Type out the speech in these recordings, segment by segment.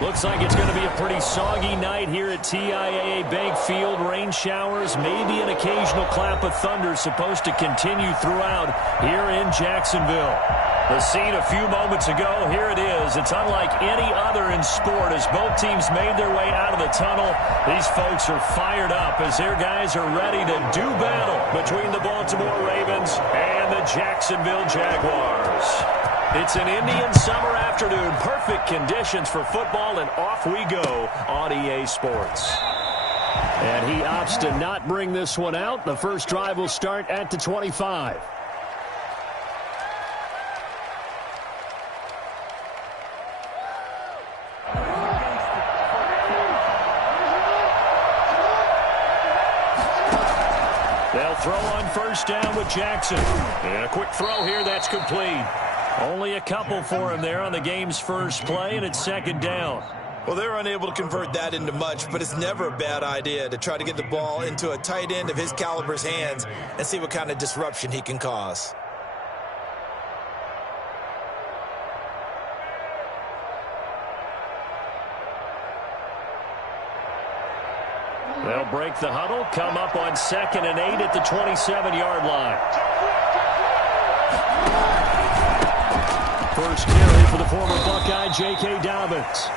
Looks like it's going to be a pretty soggy night here at TIAA Bank Field. Rain showers, maybe an occasional clap of thunder supposed to continue throughout here in Jacksonville. The scene a few moments ago, here it is. It's unlike any other in sport as both teams made their way out of the tunnel. These folks are fired up as their guys are ready to do battle between the Baltimore Ravens and the Jacksonville Jaguars. It's an Indian summer afternoon. Perfect conditions for football, and off we go on EA Sports. And he opts to not bring this one out. The first drive will start at the 25. They'll throw on first down with Jackson. And a quick throw here, that's complete. Only a couple for him there on the game's first play, and it's second down. Well, they're unable to convert that into much, but it's never a bad idea to try to get the ball into a tight end of his caliber's hands and see what kind of disruption he can cause. They'll break the huddle, come up on 2nd and 8 at the 27-yard line. First carry for the former Buckeye, J.K. Dobbins.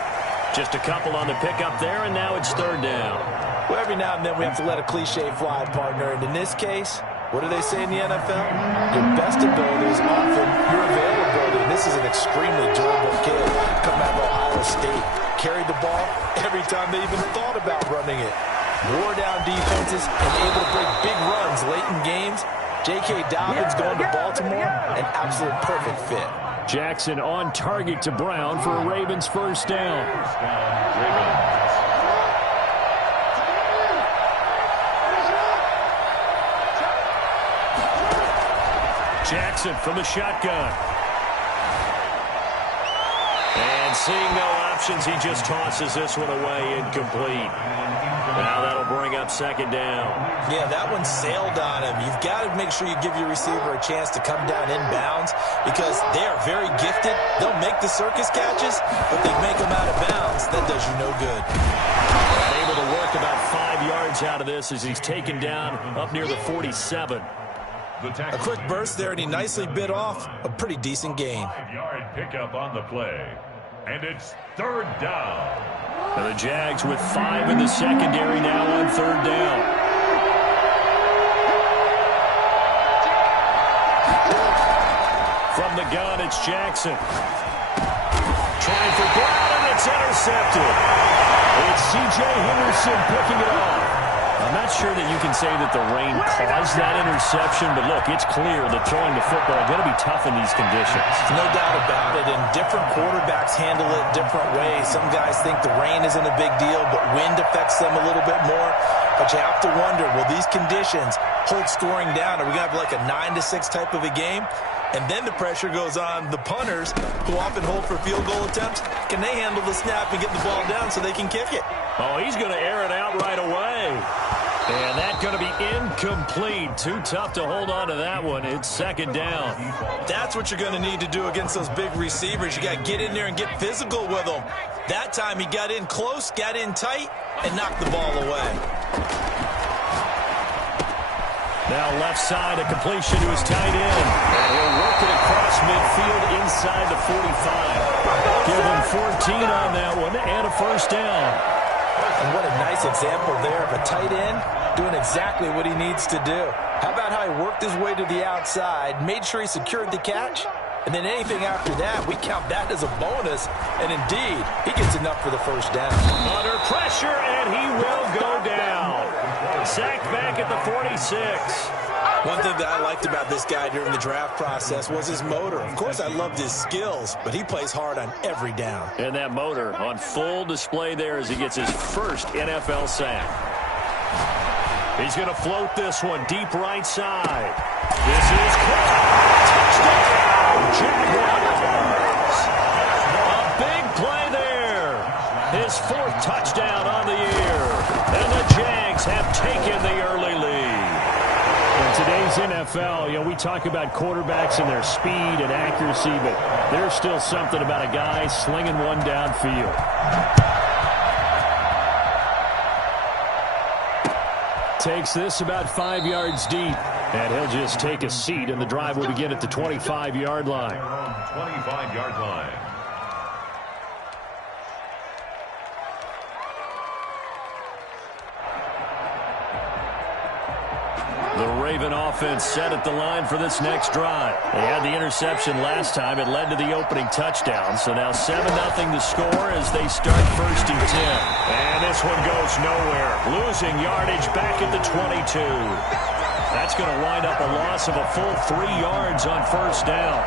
Just a couple on the pickup there, and now it's third down. Well, every now and then we have to let a cliche fly, partner. And in this case, what do they say in the NFL? Your best ability is often your availability. And this is an extremely durable kid coming out of Ohio State. Carried the ball every time they even thought about running it. Wore down defenses and able to break big runs late in games. J.K. Dobbins going to Baltimore, an absolute perfect fit. Jackson on target to Brown for a Ravens first down. Jackson from the shotgun. And seeing no options, he just tosses this one away, incomplete. Now that'll bring up second down. Yeah, that one sailed on him. You've got to make sure you give your receiver a chance to come down inbounds because they are very gifted. They'll make the circus catches, but they make them out of bounds. That does you no good. Able to work about 5 yards out of this as he's taken down up near the 47. A quick burst there, and he nicely bit off a pretty decent gain. 5-yard pickup on the play, and it's third down. And the Jags with 5 in the secondary now on third down. From the gun, it's Jackson. Trying for Brown, and it's intercepted. It's C.J. Henderson picking it off. I'm not sure that you can say that the rain caused that interception, but look, it's clear that throwing the football is going to be tough in these conditions. No doubt about it, and different quarterbacks handle it different ways. Some guys think the rain isn't a big deal, but wind affects them a little bit more. But you have to wonder, will these conditions hold scoring down? Are we going to have like a 9-6 type of a game? And then the pressure goes on the punters, who often hold for field goal attempts. Can they handle the snap and get the ball down so they can kick it? Oh, he's going to air it out right away. And that's going to be incomplete. Too tough to hold on to that one. It's second down. That's what you're going to need to do against those big receivers. You got to get in there and get physical with them. That time he got in close, got in tight, and knocked the ball away. Now left side, a completion to his tight end. And he'll work it across midfield inside the 45. Give him 14 on that one and a first down. And what a nice example there of a tight end doing exactly what he needs to do. How about how he worked his way to the outside, made sure he secured the catch, and then anything after that, we count that as a bonus. And indeed, he gets enough for the first down. Under pressure, and he will go down. Sacked back at the 46. One thing that I liked about this guy during the draft process was his motor. Of course, I loved his skills, but he plays hard on every down. And that motor on full display there as he gets his first NFL sack. He's going to float this one deep right side. This is caught. Touchdown, Jaguars. A big play there. His 4th touchdown on the year. And the Jags have taken the early lead. today's NFL, we talk about quarterbacks and their speed and accuracy, but there's still something about a guy slinging one downfield. Takes this about 5 yards deep, and he'll just take a seat, and the drive will begin at the 25-yard line. 25-yard line. The Raven offense set at the line for this next drive. They had the interception last time. It led to the opening touchdown. So now 7-0 the score as they start 1st and 10. And this one goes nowhere. Losing yardage back at the 22. That's going to wind up a loss of a full 3 yards on 1st down.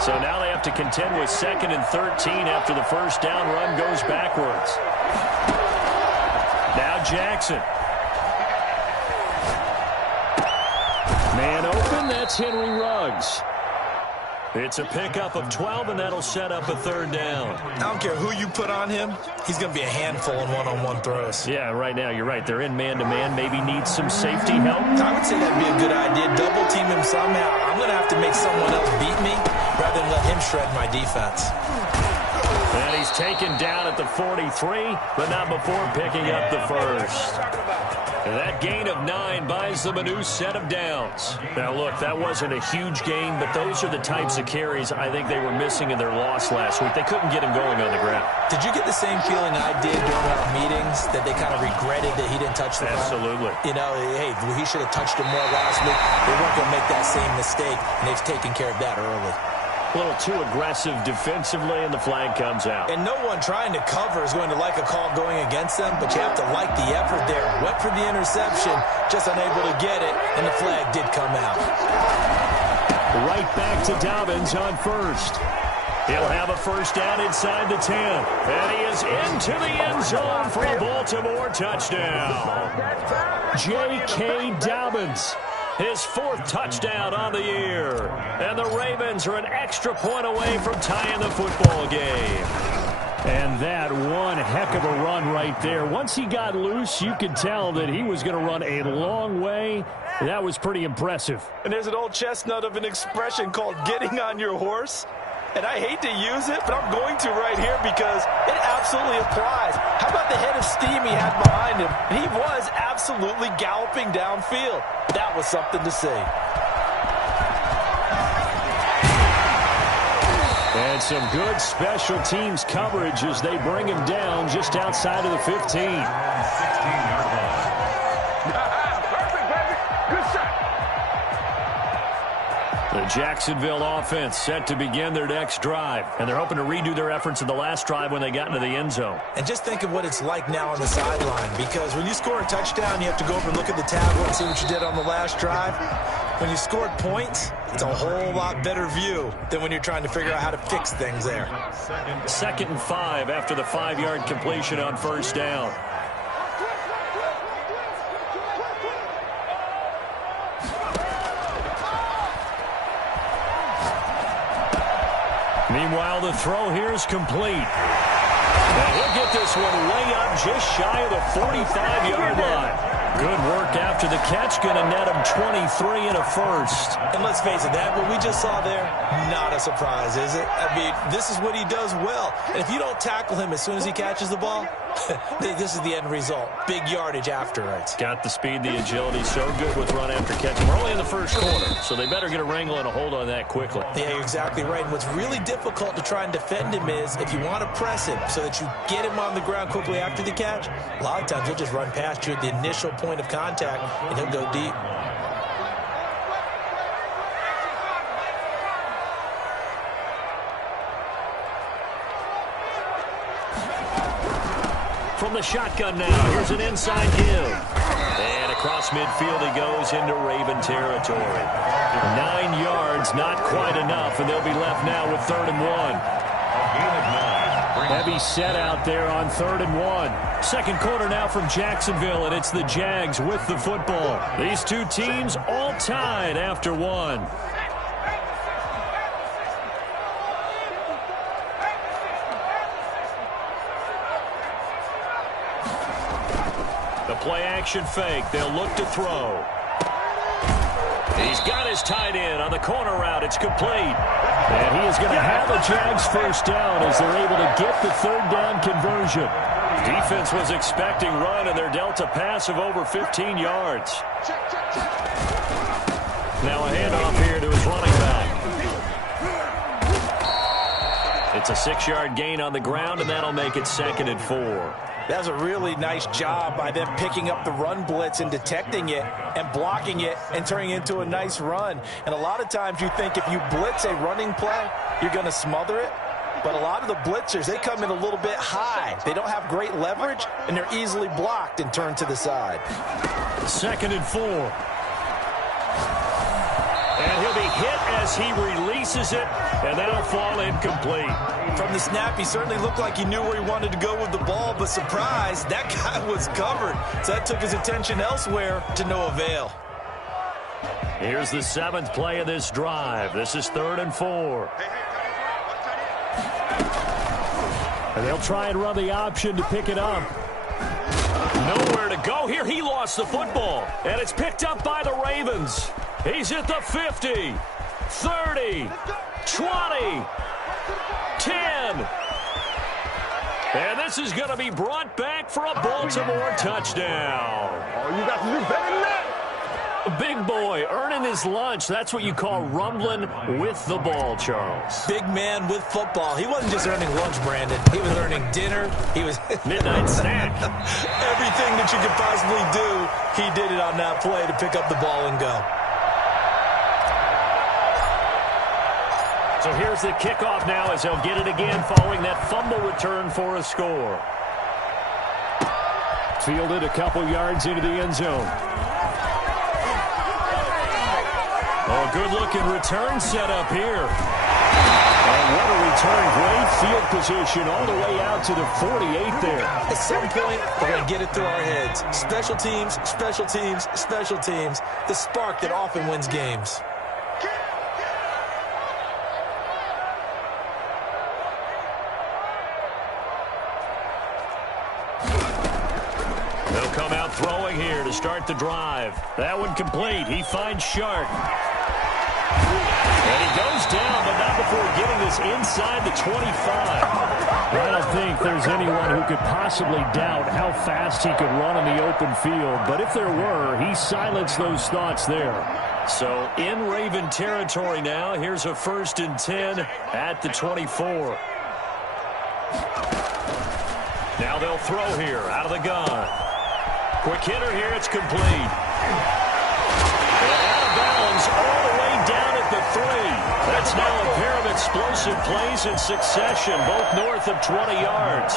So now they have to contend with 2nd and 13 after the 1st down run goes backwards. Now Jackson. Man open, that's Henry Ruggs. It's a pickup of 12, and that'll set up a 3rd down. I don't care who you put on him. He's going to be a handful in one-on-one throws. Yeah, right now, you're right. They're in man-to-man. Maybe needs some safety help. I would say that'd be a good idea. Double team him somehow. I'm going to have to make someone else beat me rather than let him shred my defense. And he's taken down at the 43, but not before picking up the 1st. And that gain of 9 buys them a new set of downs. Now, look, that wasn't a huge gain, but those are the types of carries I think they were missing in their loss last week. They couldn't get him going on the ground. Did you get the same feeling I did during our meetings, that they kind of regretted that he didn't touch the ball? Absolutely. Hey, he should have touched him more last week. They weren't going to make that same mistake, and they've taken care of that early. A little too aggressive defensively, and the flag comes out. And no one trying to cover is going to like a call going against them, but you have to like the effort there. Went for the interception, just unable to get it, and the flag did come out. Right back to Dobbins on 1st. He'll have a 1st down inside the 10. And he is into the end zone for a Baltimore touchdown. J.K. Dobbins. His 4th touchdown on the year. And the Ravens are an extra point away from tying the football game. And that one heck of a run right there. Once he got loose, you could tell that he was going to run a long way. That was pretty impressive. And there's an old chestnut of an expression called getting on your horse. And I hate to use it, but I'm going to right here because it absolutely applies. How about the head of steam he had behind him? And he was absolutely galloping downfield. That was something to see. And some good special teams coverage as they bring him down just outside of the 15. 16-yard line. Perfect, baby. Good shot. The Jacksonville offense set to begin their next drive. And they're hoping to redo their efforts in the last drive when they got into the end zone. And just think of what it's like now on the sideline, because when you score a touchdown, you have to go over and look at the tablet and see what you did on the last drive. When you scored points, it's a whole lot better view than when you're trying to figure out how to fix things there. 2nd and 5 after the 5-yard completion on 1st down. Meanwhile, the throw here is complete. And he'll get this one way up just shy of the 45-yard line. Good work after the catch. Going to net him 23 and a 1st. And let's face it, that what we just saw there, not a surprise, is it? I mean, this is what he does well. And if you don't tackle him as soon as he catches the ball, this is the end result. Big yardage after it. Got the speed, the agility, so good with run after catch. We're only in the 1st quarter, so they better get a wrangle and a hold on that quickly. Yeah, you're exactly right. And what's really difficult to try and defend him is if you want to press him so that you get him on the ground quickly after the catch, a lot of times he'll just run past you at the initial point of contact, and he'll go deep. From the shotgun now, here's an inside give. And across midfield he goes into Raven territory. 9 yards, not quite enough, and they'll be left now with 3rd and 1. Heavy set out there on 3rd and 1. 2nd quarter now from Jacksonville, and it's the Jags with the football. These two teams all tied after 1. Play-action fake. They'll look to throw. He's got his tight end on the corner route. It's complete. And he is going to have a Jags first down as they're able to get the third down conversion. Defense was expecting run, and they're dealt a pass of over 15 yards. Now a handoff here to his running back. It's a 6-yard gain on the ground, and that'll make it 2nd and 4. That was a really nice job by them picking up the run blitz and detecting it and blocking it and turning it into a nice run. And a lot of times you think if you blitz a running play, you're going to smother it. But a lot of the blitzers, they come in a little bit high. They don't have great leverage, and they're easily blocked and turned to the side. 2nd and 4. And he'll be hit as he releases it, and that'll fall incomplete. From the snap, he certainly looked like he knew where he wanted to go with the ball, but surprise, that guy was covered. So that took his attention elsewhere to no avail. Here's the 7th play of this drive. This is 3rd and 4. And they'll try and run the option to pick it up. Nowhere to go here. He lost the football, and it's picked up by the Ravens. He's at the 50, 30, 20, 10. And this is going to be brought back for a Baltimore touchdown. Oh, you got to do better than that. Big boy earning his lunch. That's what you call rumbling with the ball, Charles. Big man with football. He wasn't just earning lunch, Brandon. He was earning dinner. He was midnight snack. Everything that you could possibly do, he did it on that play to pick up the ball and go. So here's the kickoff now as they'll get it again following that fumble return for a score. Fielded a couple yards into the end zone. Oh, good-looking return set up here. And what a return. Great field position all the way out to the 48 there. At some point, we're going to get it through our heads. Special teams, special teams, special teams. The spark that often wins games. They'll come out throwing here to start the drive. That one complete. He finds Shark. And he goes down, but not before getting this inside the 25. I don't think there's anyone who could possibly doubt how fast he could run in the open field. But if there were, he silenced those thoughts there. So in Raven territory now, here's a 1st and 10 at the 24. Now they'll throw here out of the gun. Quick hitter here, it's complete. And out of bounds all the way down at the 3. That's now a pair of explosive plays in succession, both north of 20 yards.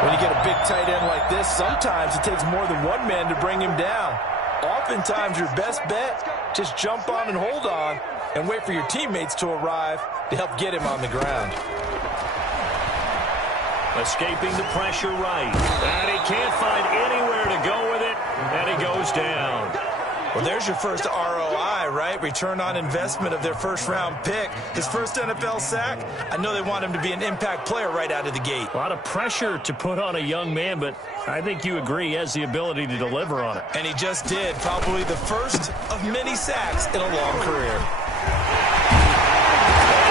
When you get a big tight end like this, sometimes it takes more than one man to bring him down. Oftentimes your best bet, just jump on and hold on and wait for your teammates to arrive to help get him on the ground. Escaping the pressure right. And he can't find anywhere to go with it, and he goes down. Well, there's your first ROI, right? Return on investment of their first-round pick. His first NFL sack, I know they want him to be an impact player right out of the gate. A lot of pressure to put on a young man, but I think you agree he has the ability to deliver on it. And he just did. Probably the first of many sacks in a long career. And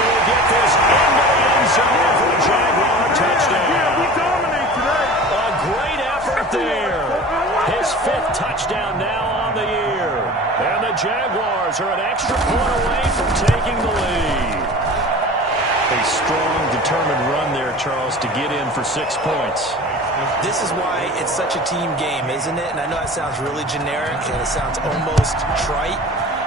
we'll get this into the end zone for a Jaguar touchdown. Yeah, we dominate today. A great effort there. His 5th touchdown now on the year. And the Jaguars are an extra point away from taking the lead. A strong, determined run there, Charles, to get in for 6 points. This is why it's such a team game, isn't it? And I know that sounds really generic and it sounds almost trite,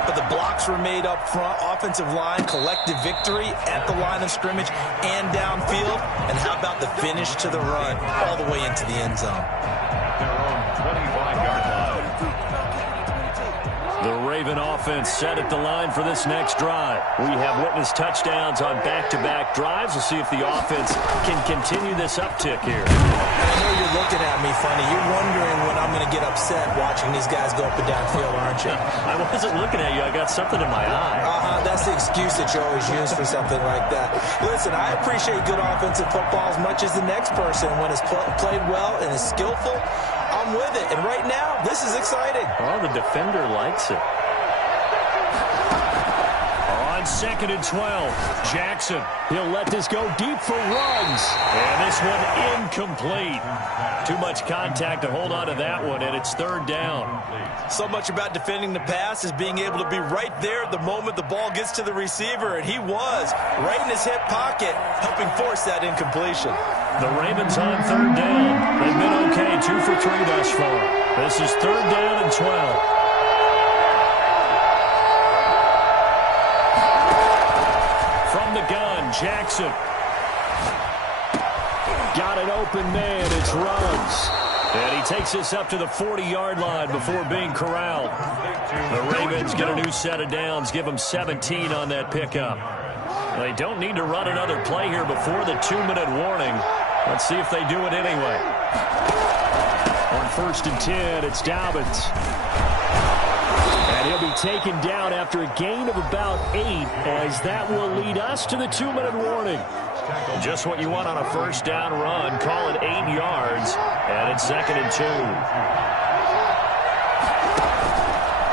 but the blocks were made up front, offensive line, collective victory at the line of scrimmage and downfield. And how about the finish to the run all the way into the end zone? Their own 25-yard line. The Raven offense set at the line for this next drive. We have witnessed touchdowns on back-to-back drives. We'll see if the offense can continue this uptick here. I know you're looking at me funny. You're wondering when I'm going to get upset watching these guys go up and down field, aren't you? I wasn't looking at you. I got something in my eye. That's the excuse that you always use for something like that. Listen, I appreciate good offensive football as much as the next person when it's played well and is skillful. run with it. And right now, this is exciting. Well, the defender likes it. On 2nd and 12, Jackson. He'll let this go deep for Ruggs. And this one incomplete. Too much contact to hold on to that one, and it's 3rd down. So much about defending the pass is being able to be right there at the moment the ball gets to the receiver, and he was right in his hip pocket, helping force that incompletion. The Ravens on 3rd down. They've been okay, 2 for 3 thus far. This is 3rd down and 12. From the gun, Jackson. Got an open man. It's Ruggs. And he takes this up to the 40-yard line before being corralled. The Ravens get a new set of downs, give them 17 on that pickup. They don't need to run another play here before the 2-minute warning. Let's see if they do it anyway. On 1st and 10, it's Dobbins. And he'll be taken down after a gain of about 8, as that will lead us to the 2-minute warning. Just what you want on a 1st down run. Call it 8 yards, and it's 2nd and 2.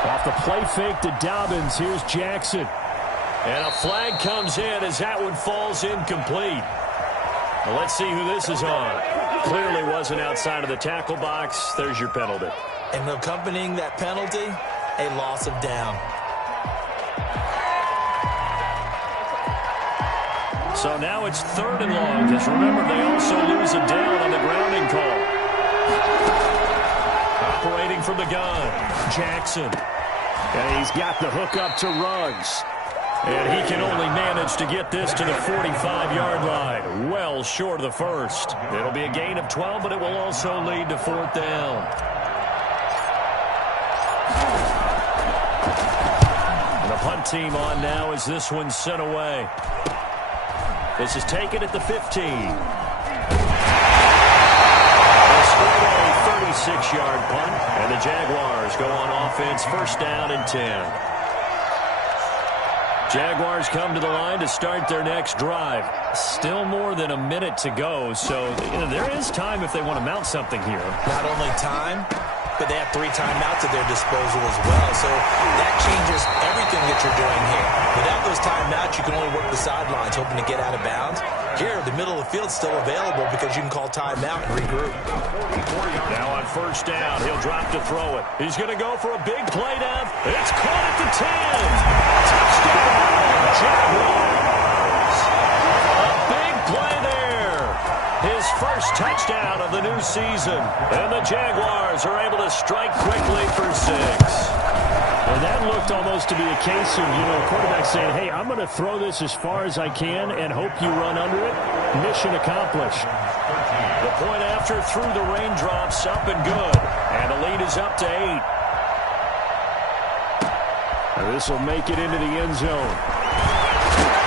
Off the play fake to Dobbins, here's Jackson. And a flag comes in as that one falls incomplete. Well, let's see who this is on. Clearly wasn't outside of the tackle box. There's your penalty. And accompanying that penalty, a loss of down. So now it's 3rd and long, because remember, they also lose a down on the grounding call. Operating from the gun, Jackson. And he's got the hook up to Ruggs. And he can only manage to get this to the 45-yard line, well short of the 1st. It'll be a gain of 12, but it will also lead to 4th down. And the punt team on now as this one's sent away. This is taken at the 15. A 36-yard punt, and the Jaguars go on offense, 1st down and 10. Jaguars come to the line to start their next drive. Still more than a minute to go, so there is time if they want to mount something here. Not only time, but they have 3 timeouts at their disposal as well. So that changes everything that you're doing here. Without those timeouts, you can only work the sidelines, hoping to get out of bounds. Here, the middle of the field's still available because you can call timeout and regroup. Now on 1st down, he'll drop to throw it. He's going to go for a big play down. It's caught at the 10. Touchdown, Jaguars. A big play there. His first touchdown of the new season. And the Jaguars are able to strike quickly for 6. And that looked almost to be a case of, a quarterback saying, hey, I'm going to throw this as far as I can and hope you run under it. Mission accomplished. The point after through the raindrops, up and good. And the lead is up to 8. And this will make it into the end zone.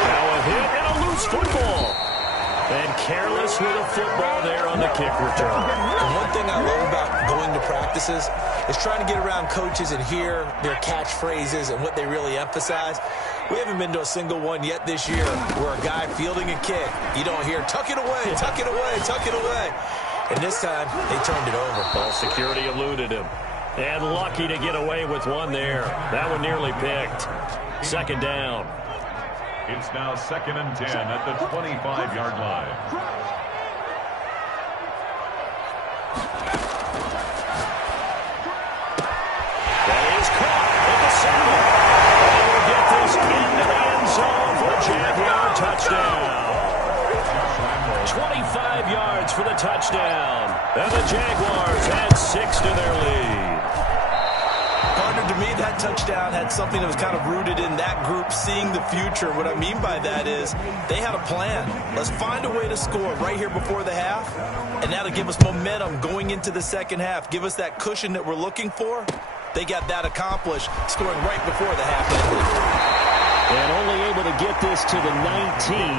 Now a hit and a loose football. And careless with a football there on the kick return. And one thing I love about going to practices is trying to get around coaches and hear their catchphrases and what they really emphasize. We haven't been to a single one yet this year where a guy fielding a kick, you don't hear, tuck it away, tuck it away, tuck it away. And this time, they turned it over. Well, security eluded him. And lucky to get away with one there. That one nearly picked. 2nd down. It's now 2nd and 10 at the 25-yard line. That is caught at the 7. And we'll get this into the end zone for a Jaguar touchdown. 25 yards for the touchdown. And the Jaguars add 6 to their lead. Partner, to me, that touchdown had something that was kind of rooted in that group seeing the future. What I mean by that is they had a plan. Let's find a way to score right here before the half, and that'll give us momentum going into the 2nd half. Give us that cushion that we're looking for. They got that accomplished, scoring right before the half ended. And only able to get this to the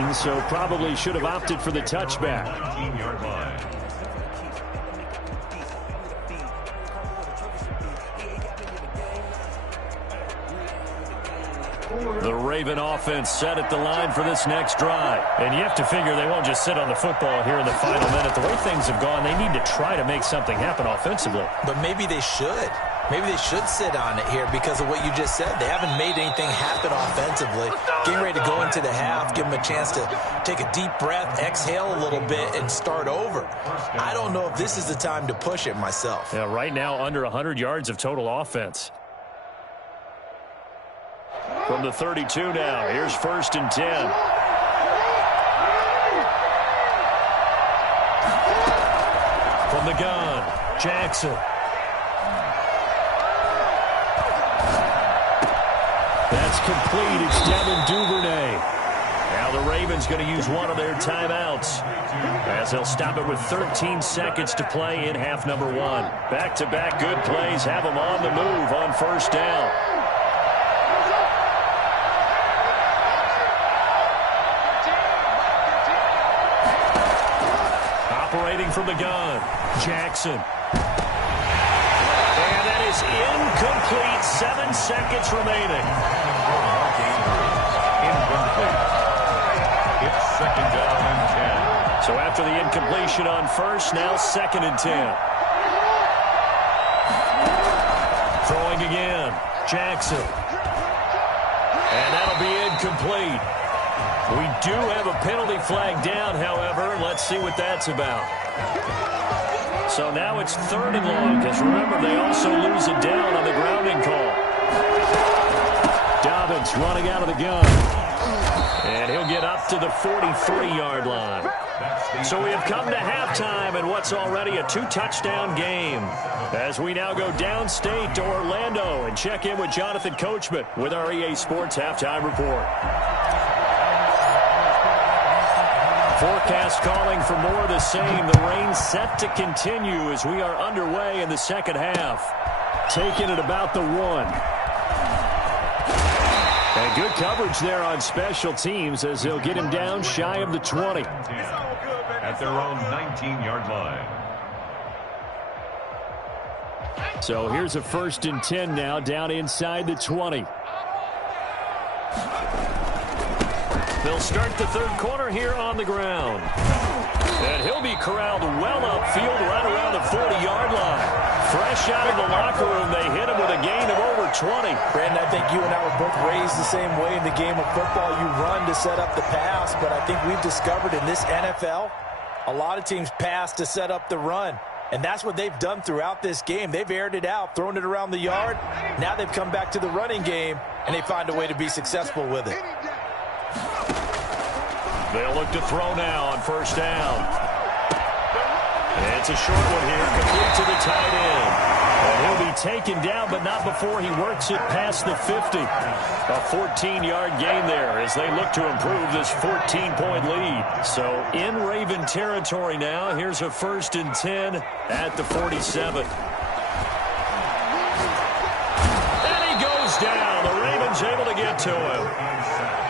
19, so probably should have opted for the touchback. 19-yard line. The Raven offense set at the line for this next drive. And you have to figure they won't just sit on the football here in the final minute. The way things have gone, they need to try to make something happen offensively. But maybe they should. Maybe they should sit on it here because of what you just said. They haven't made anything happen offensively. Getting ready to go into the half, give them a chance to take a deep breath, exhale a little bit, and start over. I don't know if this is the time to push it myself. Yeah, right now under 100 yards of total offense. From the 32 now, here's 1st and 10. From the gun, Jackson. That's complete. It's Devin Duvernay. Now the Ravens going to use one of their timeouts as they'll stop it with 13 seconds to play in half number 1. Back-to-back good plays have them on the move on 1st down. Operating from the gun, Jackson. And that is incomplete. 7 seconds remaining. Incomplete. It's 2nd down and 10. So after the incompletion on 1st, now 2nd and 10. Throwing again, Jackson. And that'll be incomplete. We do have a penalty flag down, however. Let's see what that's about. So now it's 3rd and long, because remember, they also lose it down on the grounding call. Dobbins running out of the gun. And he'll get up to the 43-yard line. So we have come to halftime in what's already a 2-touchdown game. As we now go downstate to Orlando and check in with Jonathan Coachman with our EA Sports Halftime Report. Forecast calling for more of the same. The rain set to continue as we are underway in the 2nd half. Taking it about the 1. And good coverage there on special teams as they'll get him down shy of the 20. At their own 19-yard line. So here's a 1st and 10 now down inside the 20. They'll start the 3rd quarter here on the ground. And he'll be corralled well upfield right around the 40-yard line. Fresh out of the locker room, they hit him with a gain of over 20. Brandon, I think you and I were both raised the same way in the game of football. You run to set up the pass, but I think we've discovered in this NFL, a lot of teams pass to set up the run. And that's what they've done throughout this game. They've aired it out, thrown it around the yard. Now they've come back to the running game, and they find a way to be successful with it. They'll look to throw now on 1st down. And it's a short one here, complete to the tight end. And he'll be taken down, but not before he works it past the 50. A 14-yard gain there as they look to improve this 14-point lead. So in Raven territory now, here's a 1st and 10 at the 47. And he goes down. The Ravens able to get to him.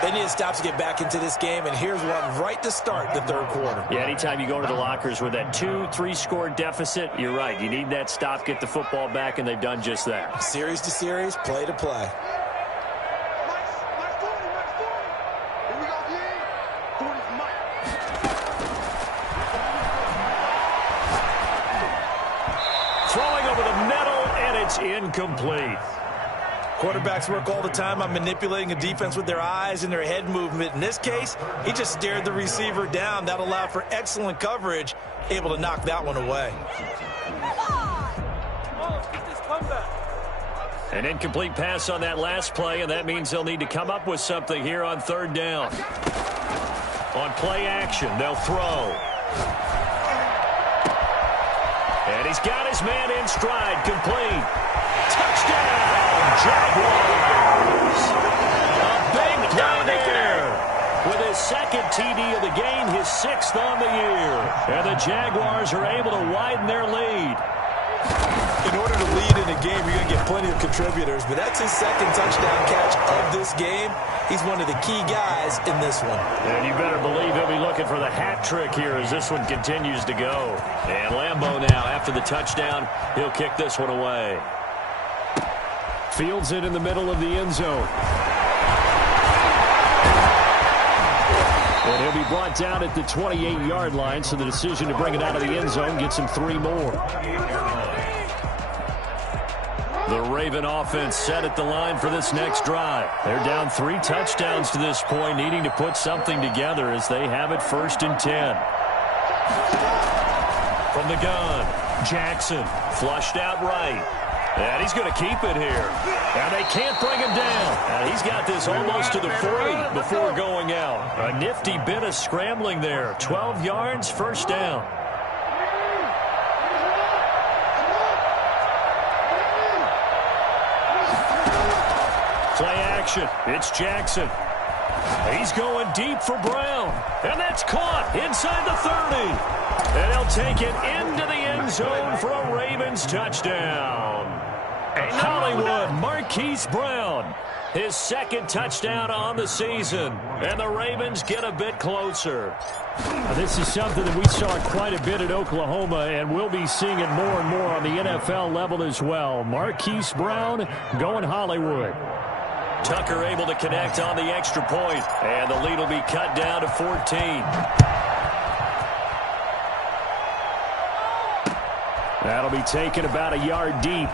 They need to stop to get back into this game, and here's one right to start the 3rd quarter. Yeah, anytime you go to the lockers with that 2-3 score deficit, you're right. You need that stop, get the football back, and they've done just that. Series to series, play to play. Throwing over the middle, and it's incomplete. Quarterbacks work all the time on manipulating a defense with their eyes and their head movement. In this case, he just stared the receiver down. That allowed for excellent coverage, able to knock that one away. An incomplete pass on that last play, and that means they'll need to come up with something here on 3rd down. On play action, they'll throw. And he's got his man in stride, complete. Touchdown, Jaguars! A big play there. With his 2nd TD of the game, his 6th on the year. And the Jaguars are able to widen their lead. In order to lead in a game, you're going to get plenty of contributors, but that's his 2nd touchdown catch of this game. He's one of the key guys in this one. And you better believe he'll be looking for the hat trick here as this one continues to go. And Lambeau now, after the touchdown, he'll kick this one away. Fields it in the middle of the end zone. And he'll be brought down at the 28-yard line, so the decision to bring it out of the end zone gets him 3 more. The Raven offense set at the line for this next drive. They're down 3 touchdowns to this point, needing to put something together as they have it 1st and 10. From the gun, Jackson flushed out right. And he's going to keep it here. And they can't bring him down. And he's got this almost to the 40 before going out. A nifty bit of scrambling there. 12 yards, 1st down. Play action. It's Jackson. He's going deep for Brown. And that's caught inside the 30. And he'll take it into the end zone for a Ravens touchdown. Hollywood, Marquise Brown, his 2nd touchdown on the season. And the Ravens get a bit closer. This is something that we saw quite a bit at Oklahoma, and we'll be seeing it more and more on the NFL level as well. Marquise Brown going Hollywood. Tucker able to connect on the extra point, and the lead will be cut down to 14. That'll be taken about a yard deep.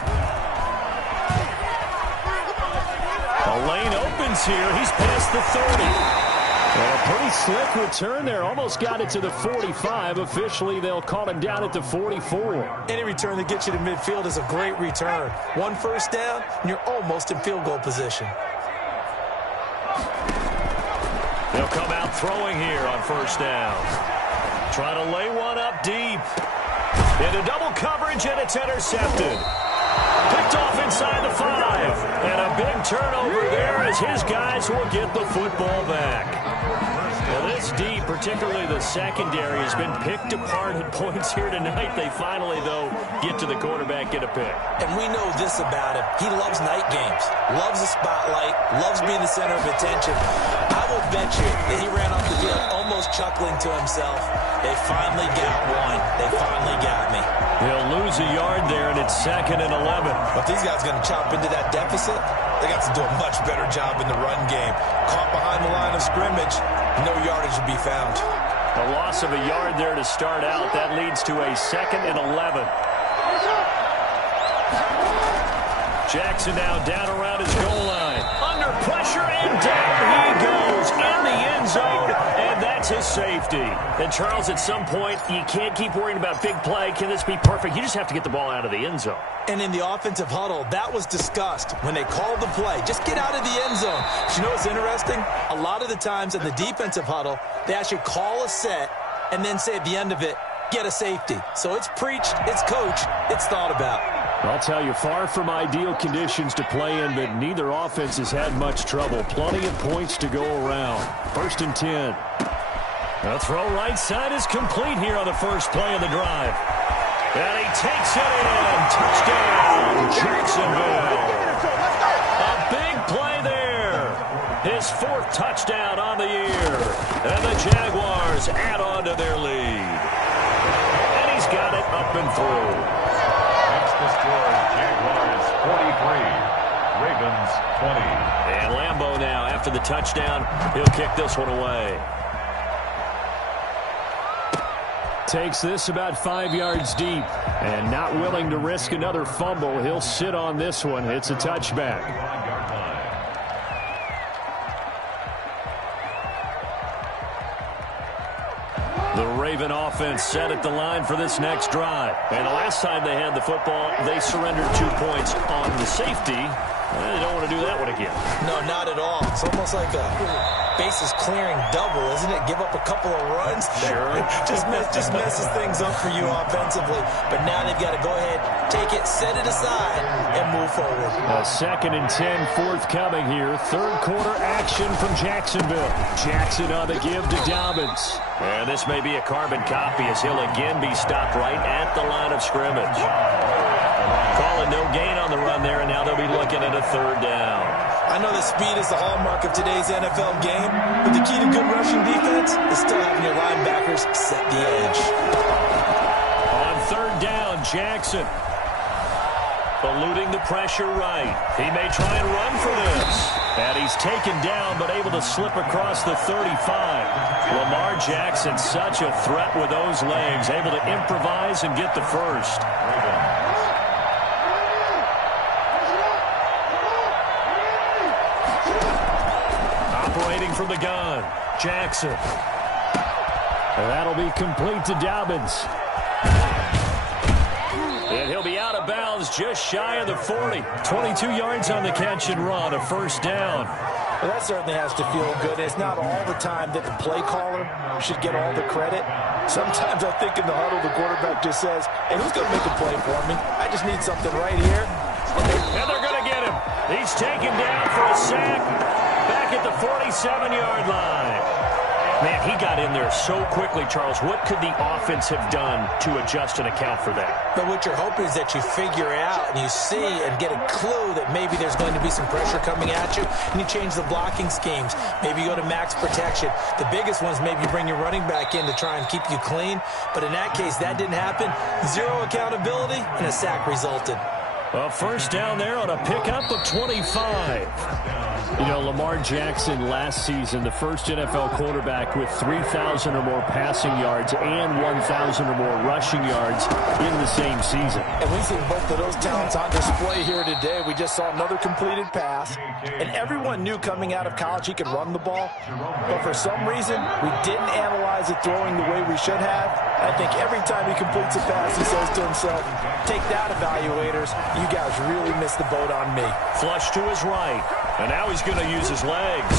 The lane opens here. He's past the 30. And a pretty slick return there. Almost got it to the 45. Officially, they'll call him down at the 44. Any return that gets you to midfield is a great return. 1 first down, and you're almost in field goal position. They'll come out throwing here on 1st down. Trying to lay one up deep. Into double coverage, and it's intercepted. Picked off inside the 5. And a big turnover there as his guys will get the football back. Well, this D, particularly the secondary, has been picked apart at points here tonight. They finally, though, get to the quarterback, get a pick. And we know this about him. He loves night games, loves the spotlight, loves being the center of attention. I will bet you that he ran off the field almost chuckling to himself. They finally got one. They finally got me. He'll lose a yard there, and it's 2nd and 11. But these guys are going to chop into that deficit. They got to do a much better job in the run game. Caught behind the line of scrimmage, no yardage will be found. A loss of a yard there to start out. That leads to a 2nd and 11. Jackson now down around his goal line. Under pressure, and down he goes in the end zone, and that's his safety. And, Charles, at some point, you can't keep worrying about big play. Can this be perfect? You just have to get the ball out of the end zone. And in the offensive huddle, that was discussed when they called the play. Just get out of the end zone. But you know what's interesting? A lot of the times in the defensive huddle, they actually call a set and then say at the end of it, get a safety. So it's preached, it's coached, it's thought about. I'll tell you, far from ideal conditions to play in, but neither offense has had much trouble. Plenty of points to go around. 1st and 10. The throw right side is complete here on the first play of the drive. And he takes it in. Touchdown, Jacksonville. A big play there. His 4th touchdown on the year. And the Jaguars add on to their lead. And he's got it up and through. The score, Jaguars 43, Ravens 20. And Lambeau now, after the touchdown, he'll kick this one away. Takes this about 5 yards deep. And not willing to risk another fumble, he'll sit on this one. It's a touchback. The Raven offense set at the line for this next drive. And the last time they had the football, they surrendered 2 points on the safety. They don't want to do that one again. No, not at all. It's almost like a bases clearing double, isn't it? Give up a couple of runs. Sure. just messes things up for you offensively. But now they've got to go ahead, take it, set it aside, and move forward. A 2nd and 10 forthcoming here. 3rd quarter action from Jacksonville. Jackson on the give to Dobbins. And this may be a carbon copy as he'll again be stopped right at the line of scrimmage. Calling no gain on the run there, and now they'll be looking at a 3rd down. I know that speed is the hallmark of today's NFL game, but the key to good rushing defense is still having your linebackers set the edge. On 3rd down, Jackson. Eluding the pressure right. He may try and run for this. And he's taken down, but able to slip across the 35. Lamar Jackson, such a threat with those legs, able to improvise and get the first. Operating from the gun, Jackson. And that'll be complete to Dobbins. And he'll be out of bounds just shy of the 40. 22 yards on the catch and run, a first down. Well, that certainly has to feel good. It's not all the time that the play caller should get all the credit. Sometimes I think in the huddle, the quarterback just says, hey, who's going to make a play for me? I just need something right here. And they're going to get him. He's taken down for a sack back at the 47-yard line. Man, he got in there so quickly, Charles. What could the offense have done to adjust and account for that? But what you're hoping is that you figure out and you see and get a clue that maybe there's going to be some pressure coming at you, and you change the blocking schemes. Maybe you go to max protection. The biggest ones, maybe you bring your running back in to try and keep you clean. But in that case, that didn't happen. Zero accountability, and a sack resulted. A first down there on a pickup of 25. You know, Lamar Jackson last season, the first NFL quarterback with 3,000 or more passing yards and 1,000 or more rushing yards in the same season. And we've seen both of those talents on display here today. We just saw another completed pass. And everyone knew coming out of college he could run the ball. But for some reason, we didn't analyze it throwing the way we should have. I think every time he completes a pass, he says to himself, take that, evaluators. You guys really missed the boat on me. Flush to his right. And now he's going to use his legs.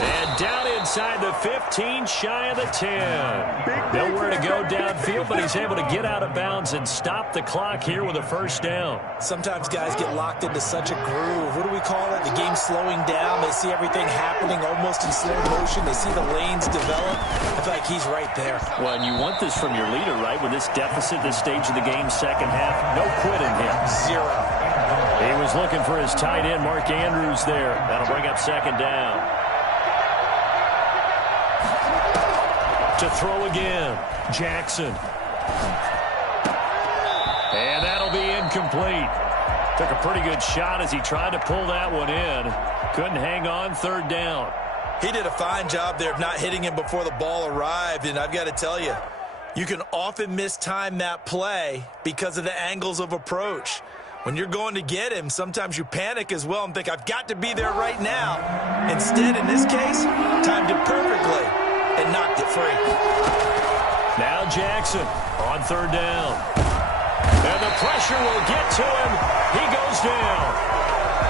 And down inside the 15, shy of the 10. Nowhere to go downfield, but he's able to get out of bounds and stop the clock here with a first down. Sometimes guys get locked into such a groove. What do we call it? The game's slowing down. They see everything happening almost in slow motion. They see the lanes develop. I feel like he's right there. Well, and you want this from your leader, right? With this deficit, this stage of the game, second half, no quitting him. Zero. He was looking for his tight end, Mark Andrews, there. That'll bring up second down. To throw again, Jackson. And that'll be incomplete. Took a pretty good shot as he tried to pull that one in. Couldn't hang on, third down. He did a fine job there of not hitting him before the ball arrived, and I've got to tell you, you can often mistime that play because of the angles of approach. When you're going to get him, sometimes you panic as well and think, I've got to be there right now. Instead, in this case, timed it perfectly and knocked it free. Now Jackson on third down. And the pressure will get to him. He goes down.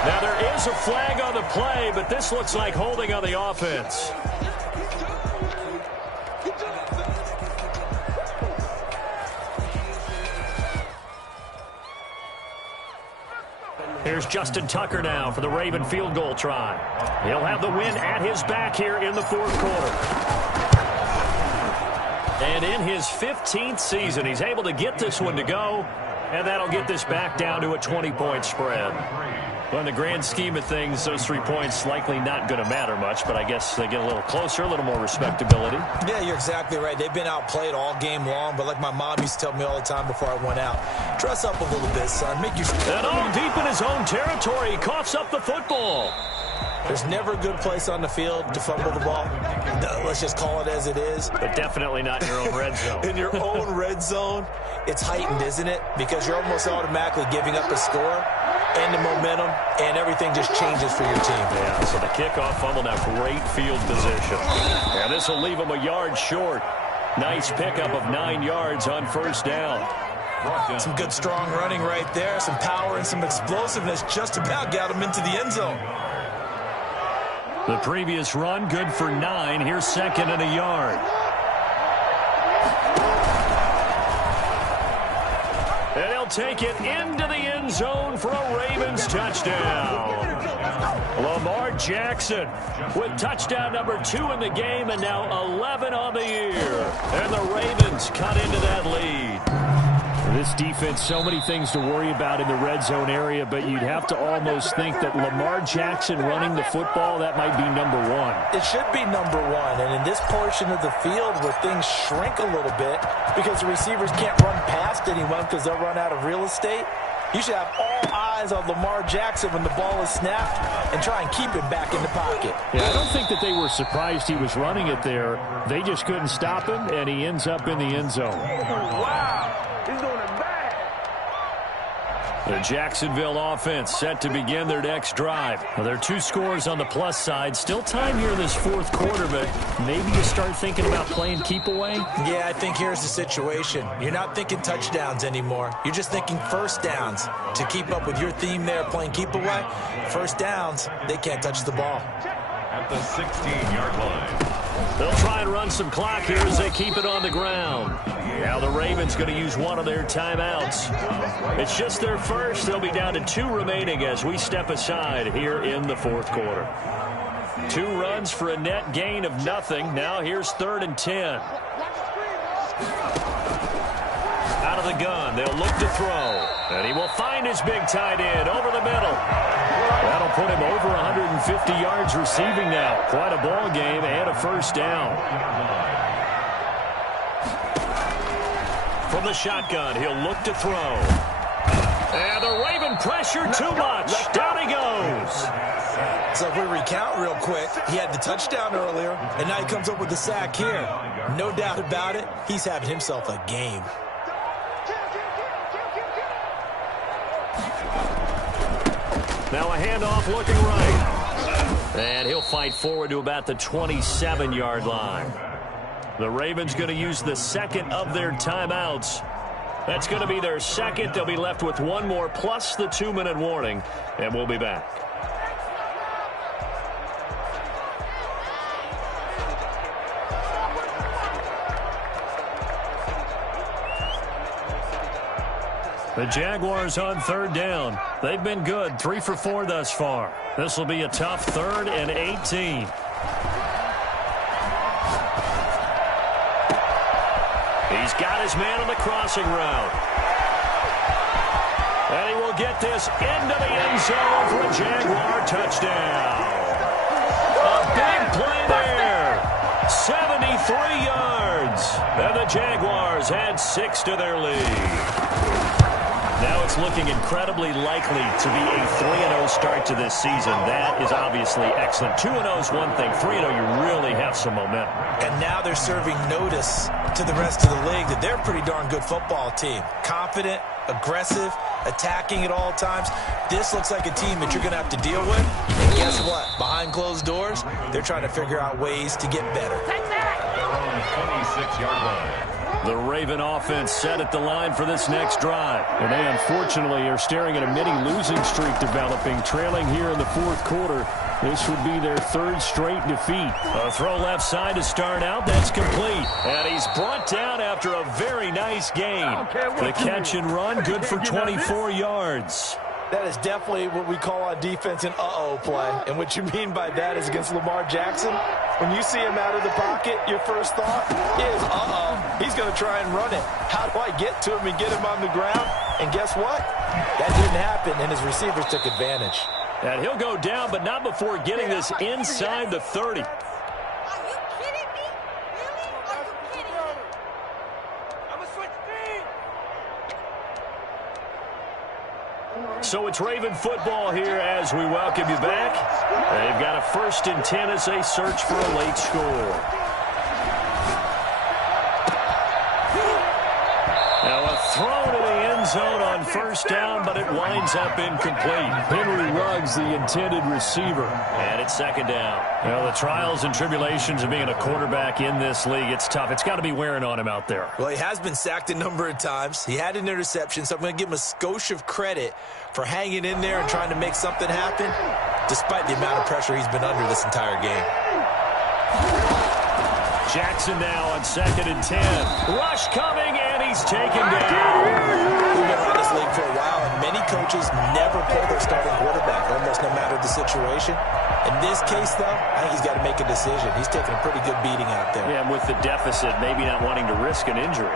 Now there is a flag on the play, but this looks like holding on the offense. Here's Justin Tucker now for the Raven field goal try. He'll have the win at his back here in the fourth quarter. And in his 15th season, he's able to get this one to go, and that'll get this back down to a 20-point spread. Well, in the grand scheme of things, those 3 points likely not going to matter much, but I guess they get a little closer, a little more respectability. Yeah, you're exactly right. They've been outplayed all game long, but like my mom used to tell me all the time before I went out, dress up a little bit, son. Make your... And all deep in his own territory, he coughs up the football. There's never a good place on the field to fumble the ball. No, let's just call it as it is. But definitely not in your own red zone. In your own red zone, it's heightened, isn't it? Because you're almost automatically giving up a score and the momentum, and everything just changes for your team. Yeah, so the kickoff fumble, now great field position. And this will leave him a yard short. Nice pickup of 9 yards on first down. Some good strong running right there, some power and some explosiveness just about got him into the end zone. The previous run, good for 9. Here's second and a yard. And he'll take it into the end zone for a Ravens touchdown. Lamar Jackson with touchdown number 2 in the game, and now 11 on the year. And the Ravens cut into that lead. This defense, so many things to worry about in the red zone area, but you'd have to almost think that Lamar Jackson running the football, that might be number 1. It should be number 1, and in this portion of the field where things shrink a little bit because the receivers can't run past anyone because they'll run out of real estate, You should have all eyes on Lamar Jackson when the ball is snapped and try and keep him back in the pocket. Yeah, I don't think that they were surprised he was running it there. They just couldn't stop him, and he ends up in the end zone. Wow, he's doing it bad. The Jacksonville offense set to begin their next drive. Well, there are 2 scores on the plus side. Still time here in this fourth quarter, but maybe you start thinking about playing keep away? Yeah, I think here's the situation. You're not thinking touchdowns anymore. You're just thinking first downs. To keep up with your theme there, playing keep away, first downs, they can't touch the ball. At the 16-yard line. They'll try and run some clock here as they keep it on the ground. Now the Ravens going to use one of their timeouts. It's just their first. They'll be down to 2 remaining as we step aside here in the fourth quarter. 2 runs for a net gain of nothing. Now here's 3rd and 10. Out of the gun, they'll look to throw. And he will find his big tight end over the middle. That'll put him over 150 yards receiving now. Quite a ball game and a first down. From the shotgun, he'll look to throw. And the Raven pressure too much. Down he goes. So if we recount real quick, he had the touchdown earlier, and now he comes up with the sack here. No doubt about it, he's having himself a game. Now a handoff looking right. And he'll fight forward to about the 27-yard line. The Ravens going to use the second of their timeouts. That's going to be their second. They'll be left with 1 more plus the 2-minute warning. And we'll be back. The Jaguars on 3rd down. They've been good, 3 for 4 thus far. This will be a tough 3rd and 18. He's got his man on the crossing route. And he will get this into the end zone for a Jaguar touchdown. A big play there. 73 yards. And the Jaguars add 6 to their lead. Now it's looking incredibly likely to be a 3-0 start to this season. That is obviously excellent. 2-0 is one thing. 3-0, you really have some momentum. And now they're serving notice to the rest of the league that they're a pretty darn good football team. Confident, aggressive, attacking at all times. This looks like a team that you're going to have to deal with. And guess what? Behind closed doors, they're trying to figure out ways to get better. On the 26-yard line. The Raven offense set at the line for this next drive. And they unfortunately are staring at a mini losing streak developing, trailing here in the fourth quarter. This would be their 3rd straight defeat. A throw left side to start out. That's complete. And he's brought down after a very nice gain. The catch and run, good for 24 yards. That is definitely what we call on defense an uh-oh play. And what you mean by that is against Lamar Jackson, when you see him out of the pocket, your first thought is, uh-oh, he's going to try and run it. How do I get to him and get him on the ground? And guess what? That didn't happen, and his receivers took advantage. And he'll go down, but not before getting this inside the 30. Are you kidding me? Really? Are you kidding me? I'm going to switch teams. So it's Raven football here as we welcome you back. They've got a 1st and 10 as they search for a late score. Now a throw to the end zone on 1st down, but it winds up incomplete. Henry Ruggs, the intended receiver. And it's 2nd down. Well, the trials and tribulations of being a quarterback in this league, it's tough. It's got to be wearing on him out there. Well, he has been sacked a number of times. He had an interception, so I'm going to give him a skosh of credit for hanging in there and trying to make something happen, despite the amount of pressure he's been under this entire game. Jackson now on 2nd and 10. Rush coming, and he's taken down. We've been around this league for a while, and many coaches never pull their starting quarterback, almost no matter the situation. In this case, though, I think he's got to make a decision. He's taking a pretty good beating out there. Yeah, and with the deficit, maybe not wanting to risk an injury.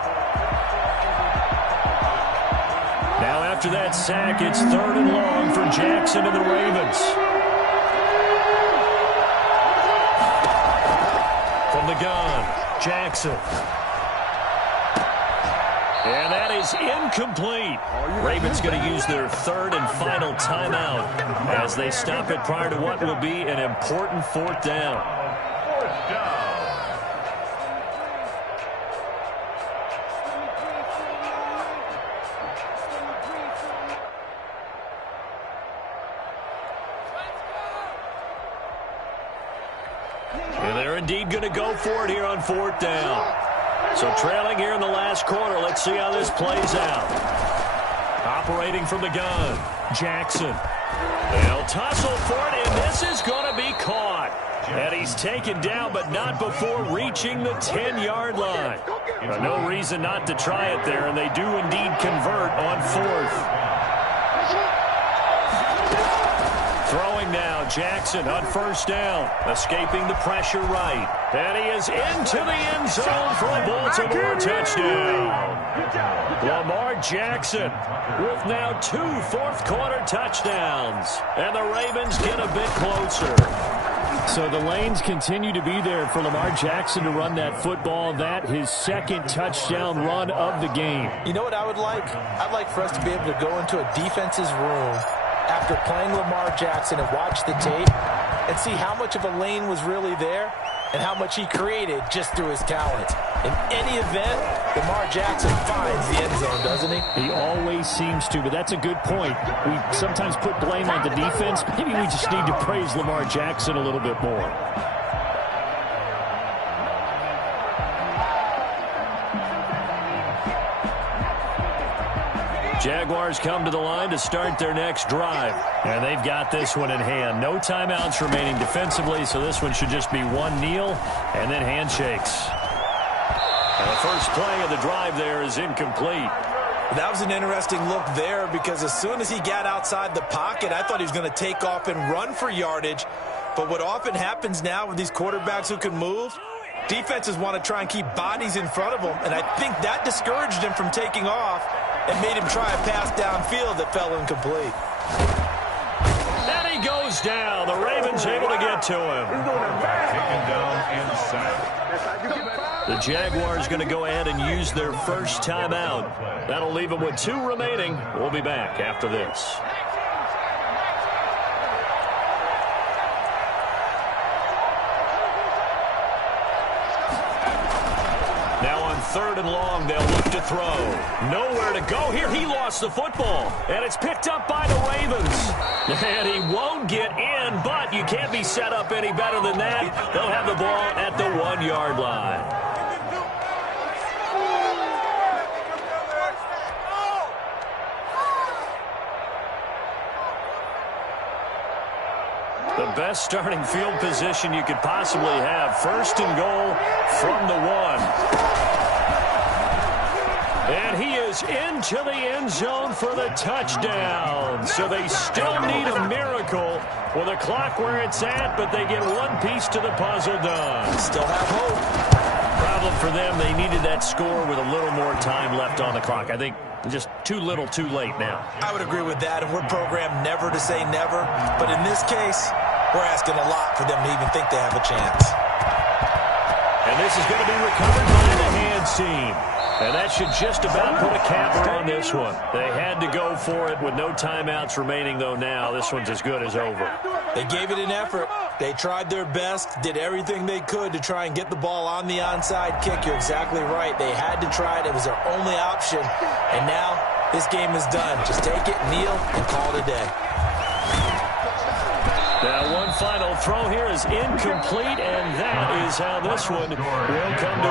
Now after that sack, it's 3rd and long for Jackson and the Ravens. From the gun, Jackson. And that is incomplete. Ravens going to use their third and final timeout as they stop it prior to what will be an important fourth down. Fourth down. And they're indeed going to go for it here on fourth down. So trailing here in the last quarter. Let's see how this plays out. Operating from the gun, Jackson. They'll tussle for it, and this is going to be caught. And he's taken down, but not before reaching the 10-yard line. No reason not to try it there, and they do indeed convert on fourth. Throwing now, Jackson on first down. Escaping the pressure right. And he is into the end zone for a Baltimore touchdown. Lamar Jackson with now 2 fourth-quarter touchdowns. And the Ravens get a bit closer. So the lanes continue to be there for Lamar Jackson to run that football. That his second touchdown run of the game. You know what I would like? I'd like for us to be able to go into a defense's room after playing Lamar Jackson and watch the tape and see how much of a lane was really there and how much he created just through his talent. In any event, Lamar Jackson finds the end zone, doesn't he? He always seems to, but that's a good point. We sometimes put blame on the defense. Maybe we just need to praise Lamar Jackson a little bit more. Jaguars come to the line to start their next drive. And they've got this one in hand. No timeouts remaining defensively, so this one should just be one kneel and then handshakes. And the first play of the drive there is incomplete. That was an interesting look there because as soon as he got outside the pocket, I thought he was going to take off and run for yardage. But what often happens now with these quarterbacks who can move, defenses want to try and keep bodies in front of them, and I think that discouraged him from taking off and made him try a pass downfield that fell incomplete. And he goes down. The Ravens able to get to him. Taken down and sacked. The Jaguars going to go ahead and use their first timeout. That'll leave them with 2 remaining. We'll be back after this. Now on 3rd and long, they'll look to throw. Nowhere to go here. He lost the football. And it's picked up by the Ravens. And he won't get in, but you can't be set up any better than that. They'll have the ball at the 1-yard line. The best starting field position you could possibly have. 1st and goal from the 1. And he is into the end zone for the touchdown. So they still need a miracle with the clock where it's at, but they get one piece to the puzzle done. Still have hope. Problem for them, they needed that score with a little more time left on the clock. I think just too little too late now. I would agree with that, and we're programmed never to say never. But in this case, we're asking a lot for them to even think they have a chance. And this is going to be recovered by the hands team. And that should just about put a capper on this one. They had to go for it with no timeouts remaining, though now. This one's as good as over. They gave it an effort. They tried their best, did everything they could to try and get the ball on the onside kick. You're exactly right. They had to try it. It was their only option. And now this game is done. Just take it, kneel, and call it a day. Now one final throw here is incomplete, and that is how this one will come to